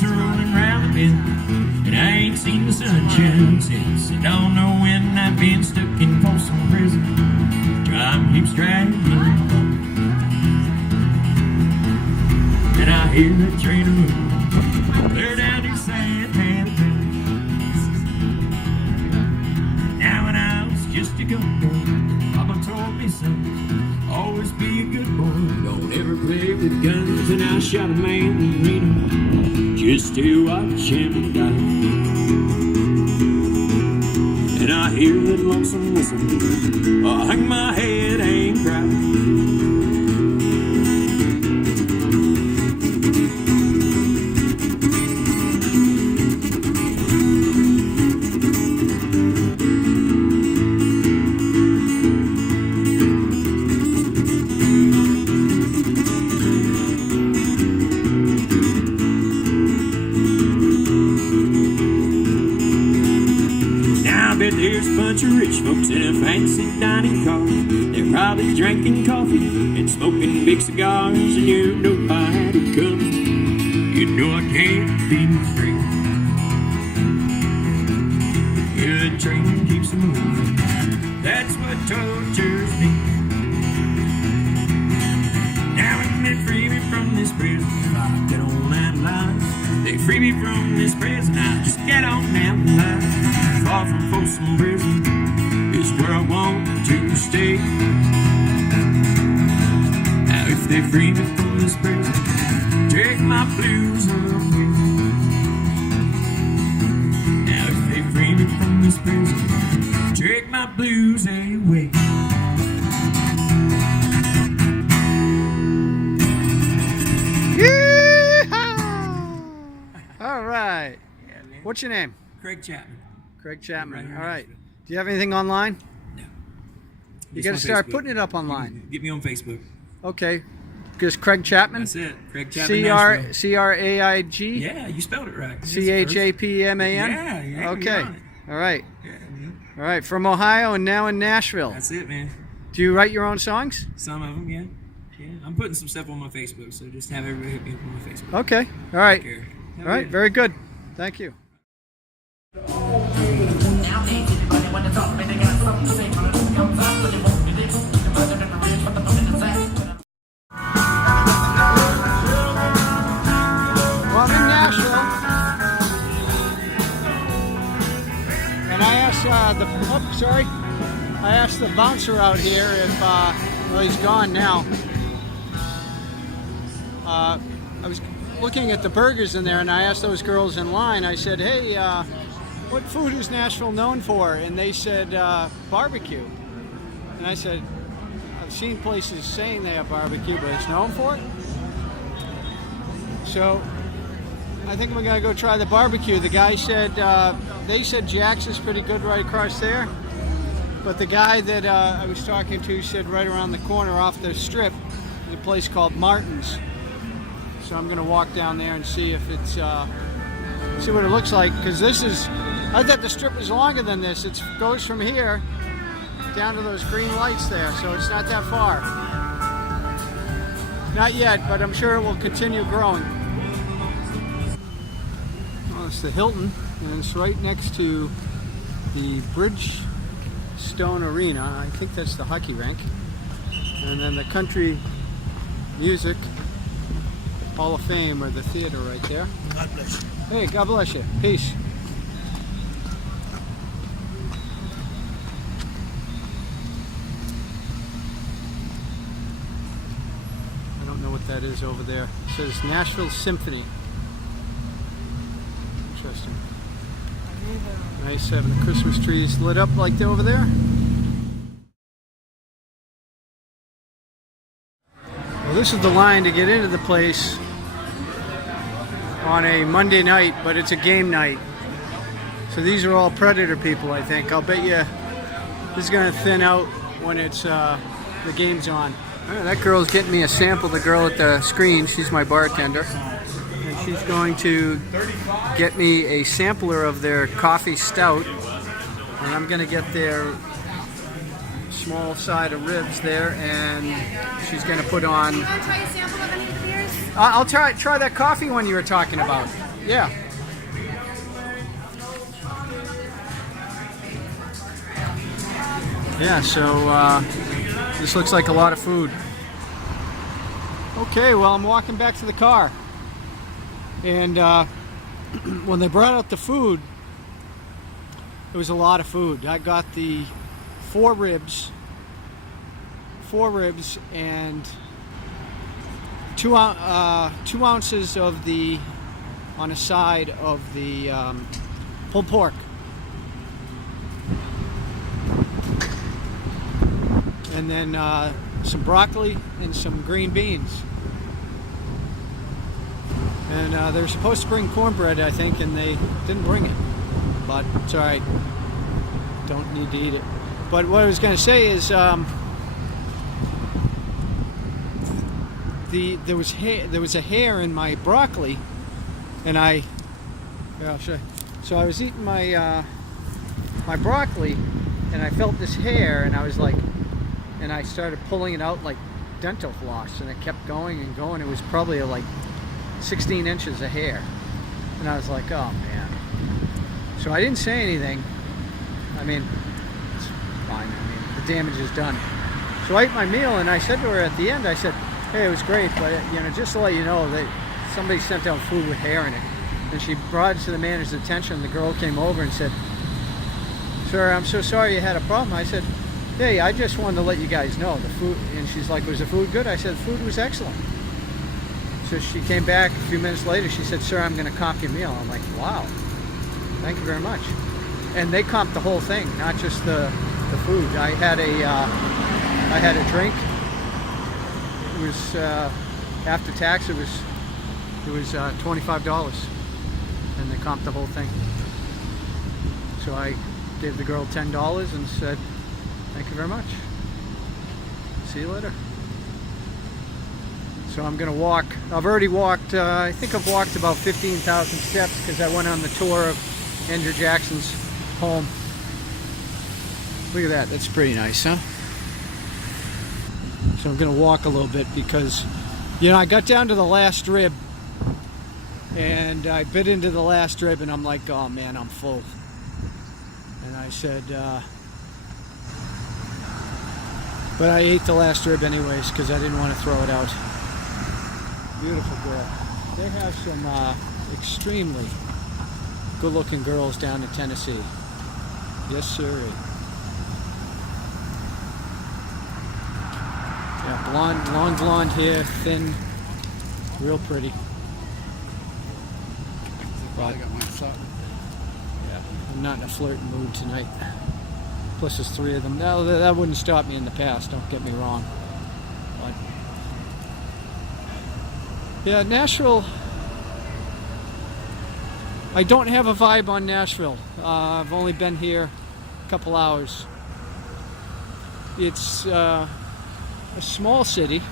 years are rolling round the bend, and I ain't seen the sunshine since. I don't know when I've been stuck in Folsom Prison. Time keeps dragging on, and I hear that train a moving clear down to Santana. Now when I was just a young boy, Mama told me, son, always be a good boy. Don't ever play with guns. And I shot a man in Reno just to watch him die. And I hear that lonesome whistle, I hang my head and cry. There's a bunch of rich folks in a fancy dining car. They're probably drinking coffee and smoking big cigars. And you know I had to come. You know I can't be free. Yeah, the train keeps moving. That's what tortures me. Now when they free me from this prison, I get on that line. They free me from this prison, I just get on that line. Far from Folsom Prison is where I want to stay. Now if they free me from this prison, take my blues away. Now if they free me from this prison, take my blues away. Yeehaw! All right. Yeah, man. What's your name? Craig Chapman. Craig Chapman. Right All right. Do you have anything online? No. You Just got to on start Facebook. putting it up online. Get me on Facebook. Okay. Just Craig Chapman? That's it. Craig Chapman. Nashville. C-R-A-I-G? Yeah, you spelled it right. C-H-A-P-M-A-N? Yeah. Okay. All right. Yeah, All right. From Ohio and now in Nashville. that's it, man. Do you write your own songs? Some of them, yeah. Yeah, I'm putting some stuff on my Facebook, so just have everybody hit me up on my Facebook. Okay. All right. Take care. All right. Very good. Thank you. Well, I'm in Nashville, and I asked the bouncer out here if, well, he's gone now. I was looking at the burgers in there, and I asked those girls in line, I said, hey, what food is Nashville known for? And they said barbecue. And I said, I've seen places saying they have barbecue, but it's known for it? So I think we're gonna go try the barbecue. The guy said, they said Jack's is pretty good right across there. But the guy that I was talking to said right around the corner off the strip is a place called Martin's. So I'm gonna walk down there and see if it's, see what it looks like. Because this is, I thought the strip was longer than this. It goes from here down to those green lights there, so it's not that far. Not yet, but I'm sure it will continue growing. Well, it's the Hilton, and it's right next to the Bridgestone Arena. I think that's the hockey rink. And then the Country Music Hall of Fame, or the theater right there. God bless you. Hey, God bless you. Peace. I don't know what that is over there. It says Nashville Symphony. Interesting. Nice having the Christmas trees lit up like they're over there. Well, this is the line to get into the place on a Monday night, but it's a game night. So these are all Predator people, I think. I'll bet you this is going to thin out when it's the game's on. That girl's getting me a sample, the girl at the screen. She's my bartender. And she's going to get me a sampler of their coffee stout. And I'm going to get their small side of ribs there, and she's going to put on... You want to try a sample of any of the beers? I'll try that coffee one you were talking about. Yeah. Yeah, so this looks like a lot of food. Okay, well, I'm walking back to the car. And when they brought out the food, it was a lot of food. I got the 4 ribs and 2 ounces of the, on a side of the pulled pork. And then some broccoli and some green beans. And they were supposed to bring cornbread, I think, and they didn't bring it. But it's all right. Don't need to eat it. But what I was going to say is there was a hair in my broccoli, and I'll show you. So I was eating my my broccoli, and I felt this hair, and I was like, and I started pulling it out like dental floss, and it kept going and going. It was probably like 16 inches of hair, and I was like, oh man. So I didn't say anything. I mean, it's fine. I mean, the damage is done. So I ate my meal, and I said to her at the end, I said, hey, it was great, but just to let you know that somebody sent out food with hair in it. And she brought it to the manager's attention. The girl came over and said, sir, I'm so sorry you had a problem. I said, hey, I just wanted to let you guys know the food. And she's like, was the food good? I said, the food was excellent. So she came back a few minutes later. She said, sir, I'm going to comp your meal. I'm like, wow, thank you very much. And they comped the whole thing, not just the food. I had a drink. It was after tax. It was $25, and they comped the whole thing. So I gave the girl $10 and said, thank you very much. See you later. So I'm going to walk. I've already walked, I think I've walked about 15,000 steps because I went on the tour of Andrew Jackson's home. Look at that. That's pretty nice, huh? So I'm going to walk a little bit because, I got down to the last rib, and I bit into the last rib, and I'm like, oh man, I'm full. And I said, but I ate the last rib anyways because I didn't want to throw it out. Beautiful girl. They have some extremely good-looking girls down in Tennessee. Yes, sir. Yeah, blonde, long blonde hair, thin, real pretty. But, yeah, I'm not in a flirting mood tonight. Plus there's 3 of them. Now that wouldn't stop me in the past, don't get me wrong. But yeah, Nashville, I don't have a vibe on Nashville. I've only been here a couple hours. It's a small city,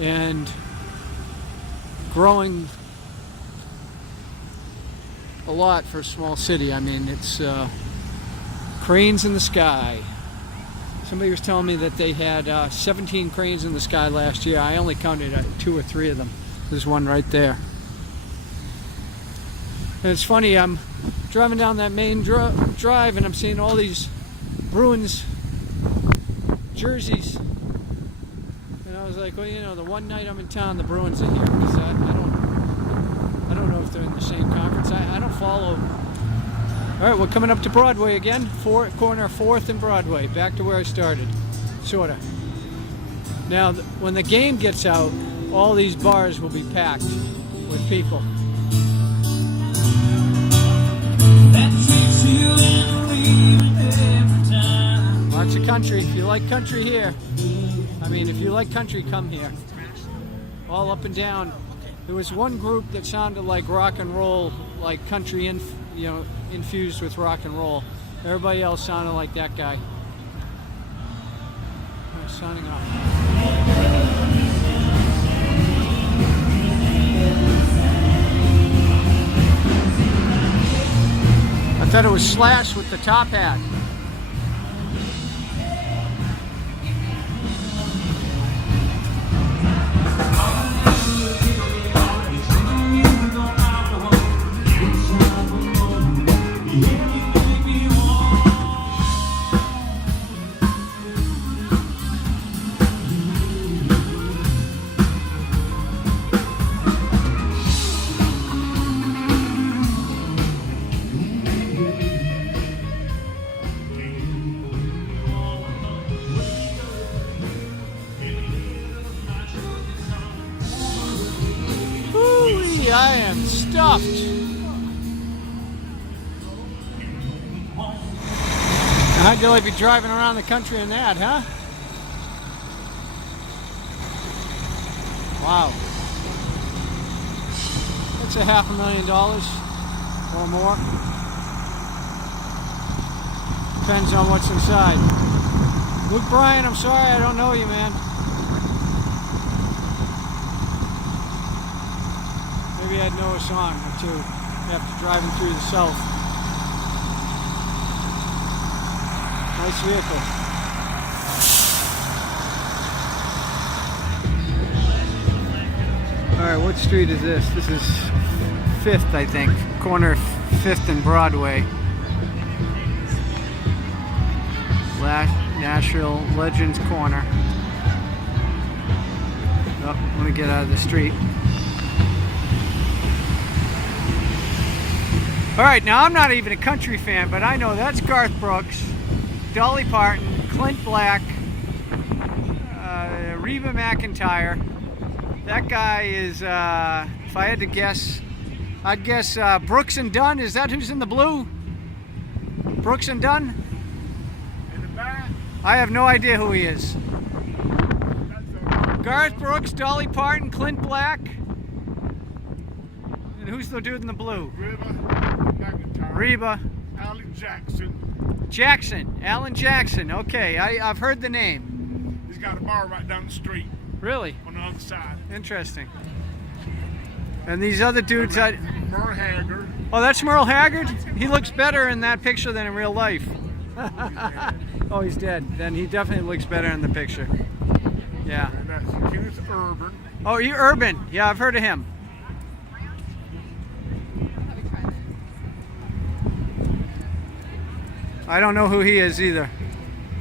and growing a lot for a small city. I mean, it's cranes in the sky. Somebody was telling me that they had 17 cranes in the sky last year. I only counted 2 or 3 of them. There's one right there. And it's funny, I'm driving down that main drive and I'm seeing all these Bruins jerseys. And I was like, well, the one night I'm in town, the Bruins are here. Because I don't know if they're in the same conference. I don't follow. All right, we're coming up to Broadway again. Corner 4th and Broadway. Back to where I started. Sort of. Now, when the game gets out, all these bars will be packed with people. Lots of country. If you like country here, if you like country, come here. All up and down. There was one group that sounded like rock and roll, like country, infused with rock and roll. Everybody else sounded like that guy. I'm signing off. I thought it was Slash with the top hat. I am stuffed. I'd really be driving around the country in that, huh? Wow. That's $500,000 or more. Depends on what's inside. Luke Bryan, I'm sorry I don't know you, man. Maybe I'd know a song or two after driving through the South. Nice vehicle. Alright, what street is this? This is 5th, I think. Corner 5th and Broadway. Nashville Legends Corner. Oh, let me get out of the street. Alright, now I'm not even a country fan, but I know that's Garth Brooks, Dolly Parton, Clint Black, Reba McEntire. That guy is, if I had to guess, I'd guess Brooks and Dunn. Is that who's in the blue? Brooks and Dunn? In the back? I have no idea who he is. Garth Brooks, Dolly Parton, Clint Black. And who's the dude in the blue? Reba McEntire. Reba. Alan Jackson. Alan Jackson. Okay, I've heard the name. He's got a bar right down the street. Really? On the other side. Interesting. And these other dudes, Merle Haggard. Oh, that's Merle Haggard? He looks better in that picture than in real life. Oh, he's dead. Then he definitely looks better in the picture. Yeah. And that's Kenneth Urban. Oh, you Urban. Yeah, I've heard of him. I don't know who he is either.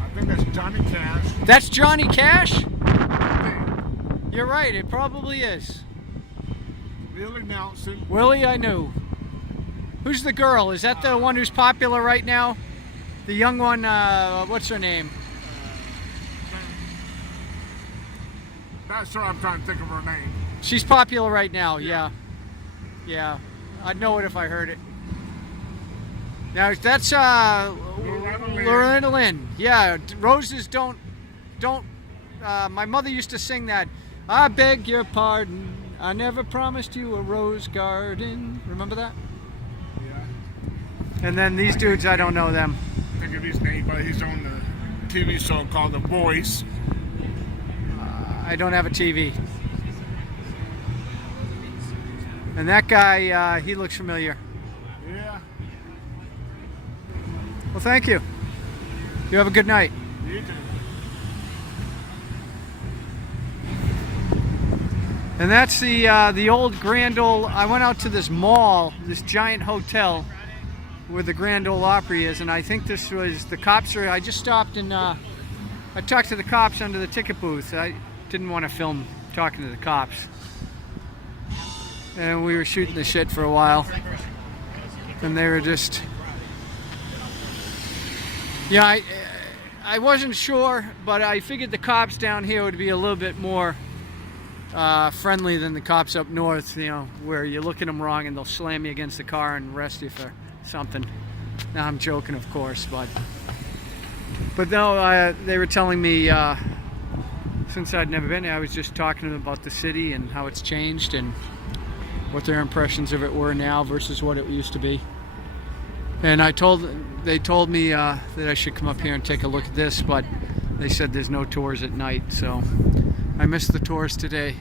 I think that's Johnny Cash. That's Johnny Cash? You're right, it probably is. Willie Nelson. Willie, I knew. Who's the girl? Is that the one who's popular right now? The young one, what's her name? That's her, I'm trying to think of her name. She's popular right now, yeah. Yeah, I'd know it if I heard it. Now, that's Loretta Lynn. Yeah, roses don't, my mother used to sing that. I beg your pardon, I never promised you a rose garden. Remember that? Yeah. And then these dudes, I don't know them. I think of his name, but he's on the TV show called The Voice. I don't have a TV. And that guy, he looks familiar. Yeah. Well, thank you. You have a good night. You too. And that's the old Grand Ole. I went out to this mall, this giant hotel where the Grand Ole Opry is, and I think this was the cops. I just stopped and I talked to the cops under the ticket booth. I didn't want to film talking to the cops, and we were shooting the shit for a while, and they were just, yeah. I wasn't sure, but I figured the cops down here would be a little bit more friendly than the cops up north, you know, where you look at them wrong and they'll slam you against the car and arrest you for something. Now, I'm joking, of course, but no, they were telling me, since I'd never been there, I was just talking to them about the city and how it's changed and what their impressions of it were now versus what it used to be. And they told me that I should come up here and take a look at this, but they said there's no tours at night, so I missed the tours today.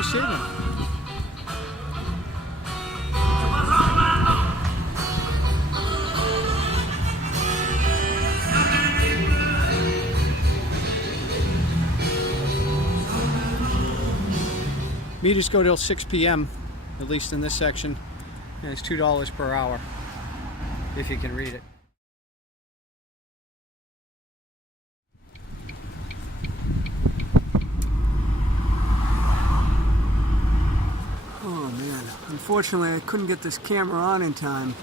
don't see them. Meters go till 6 p.m., at least in this section, and it's $2 per hour, if you can read it. Oh man, unfortunately I couldn't get this camera on in time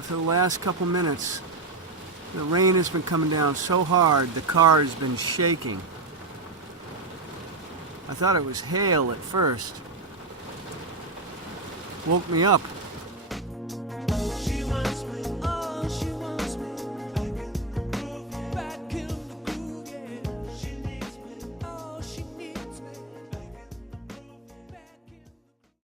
for the last couple minutes. The rain has been coming down so hard, the car has been shaking. I thought it was hail at first. Woke me up.